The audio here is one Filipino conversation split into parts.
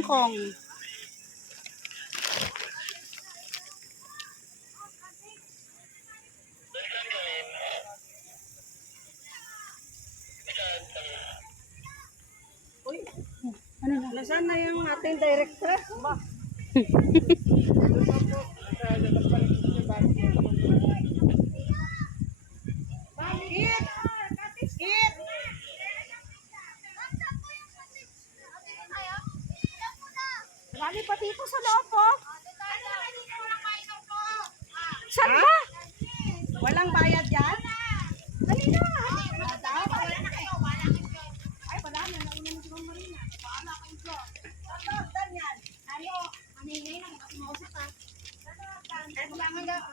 kangkong. Uy, Ano na? nasaan na yung ating director? Ba? Bakit? Bakit? Marami pa dito sa loob po. Saan ba? Walang bayad yan? Dali na. Ay, wala na. Nauna na si Ma'am Marina. Paala kayo po. Dan yan. Ano? Maninay na. Mausap ka.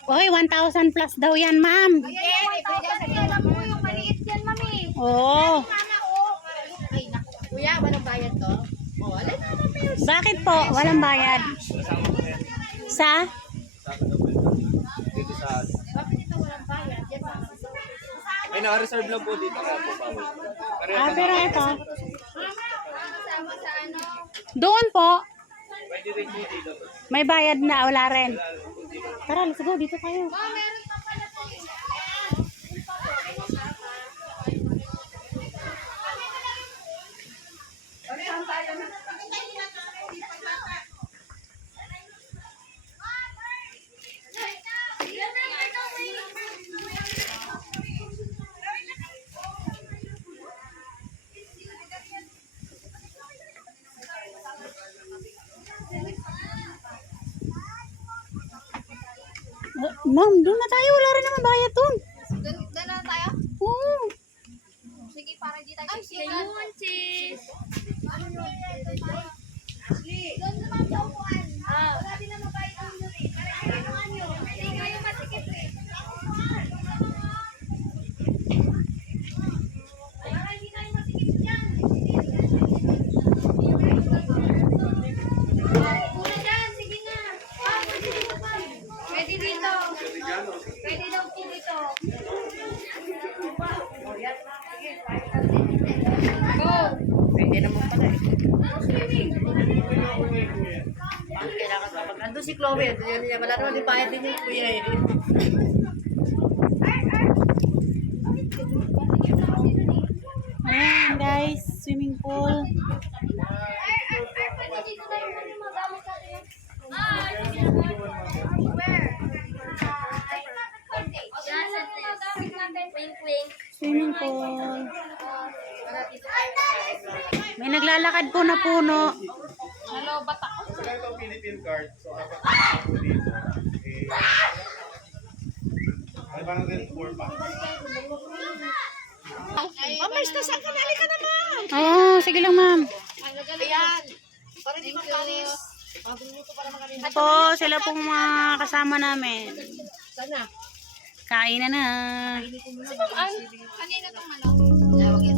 Oy, 1,000 plus daw yan, ma'am. Yes, alam mo yung maliit yan, mami. Oo. Mama, oh. Ay, naku. Kuya, walang bayad to? Oh, alam mo, mami. Bakit po? Walang bayad. Sa? Dito sa... Bakit ito walang bayad? Yan, mama. May naka-reserve lang po dito kaya po bawal. Pero ito. Kasama sa ano? Doon po. Pwede rin po dito. May bayad na. Wala rin. Tara, let's go. Dito tayo. Oh, meron pa pala to. Ma'am, doon na tayo. Wala rin naman bayad doon. Doon na tayo? Oo. Sige, para di tayo sisiyan. Ayun, sis. Doon naman sa upuan. Wala din na mabayad ang nyo rin. Para kinuhaan nyo. Hindi kayo masikip rin. Para hindi tayo masikip dyan. Una dyan, sige na. Pwede dito pa. Pwede dito. Pwede daw po dito. Go! Pwede naman pala eh. Swimming! Bakit kailangan pa? Pag nandun si Chloe, wala naman di bayad din yung kuya eh. Ayan, guys. Swimming pool. Pwede dito tayo magamit natin. Where? Yan, sa magamit natin. Wink-wink. Swimming pool. May naglalakad po na puno. Hello, bata. Wala itong Philippine card. So, apat na po dito. Ay, parang din 4 pa. Mamayos na saan ka? Dali ka naman! Oo, sige lang, ma'am. Ayan! Para di magkalis. Magluluto para magaling. Po, sila pong mga kasama namin. Sana? Kain na na. Kanina tong ano? Lawag yan.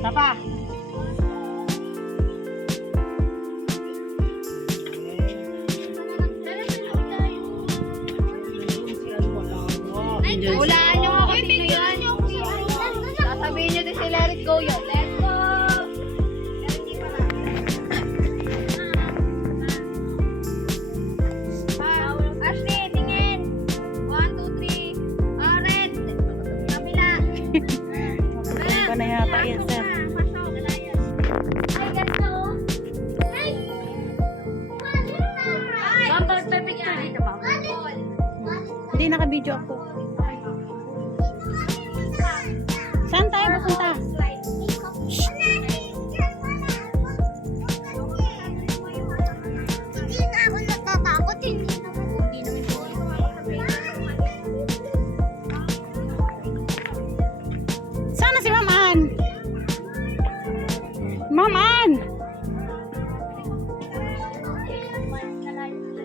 Papa. Hulaan nyo ako sino yun. Sasabihin nyo din si Let It Go yun. Let's go! Ashley, tingin! 1, 2, 3. Oh, red! Kabila! Matutunan ko na yata yan, sir. Ay, ganito! Ay! Ma'am, picture dito ba? Hindi, naka-video ako. Saan tayo pupunta? Hindi na ako natatakot. Hindi Sana si Ma'am Ann? Ma'am Ann!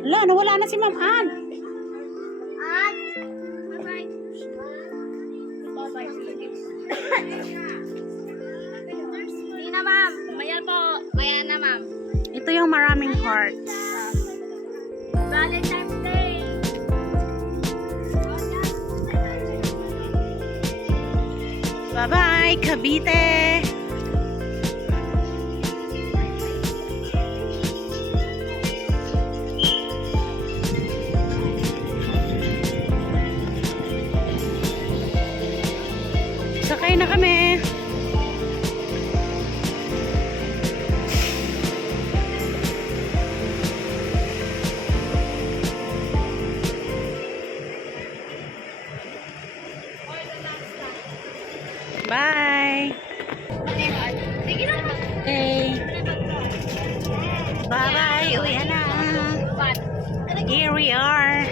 Wala, nawala na si Ma'am Ann. Hindi na, ma'am. Maya po. Maya na, ma'am. Ito yung maraming hearts. Valentine's Day. Bye-bye, Cavite! Sakay na kami. Bye. Sige na. Okay. Bye-bye. Uwi na. Here we are.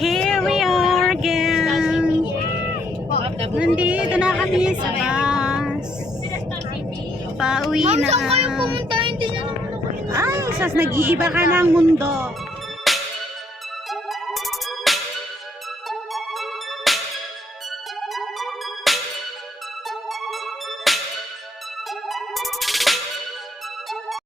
Here we are again. Nandito na kami sa bus. Pauwi na. pumunta, hindi na naman ako Ay, sas nag-iiba ka ng mundo.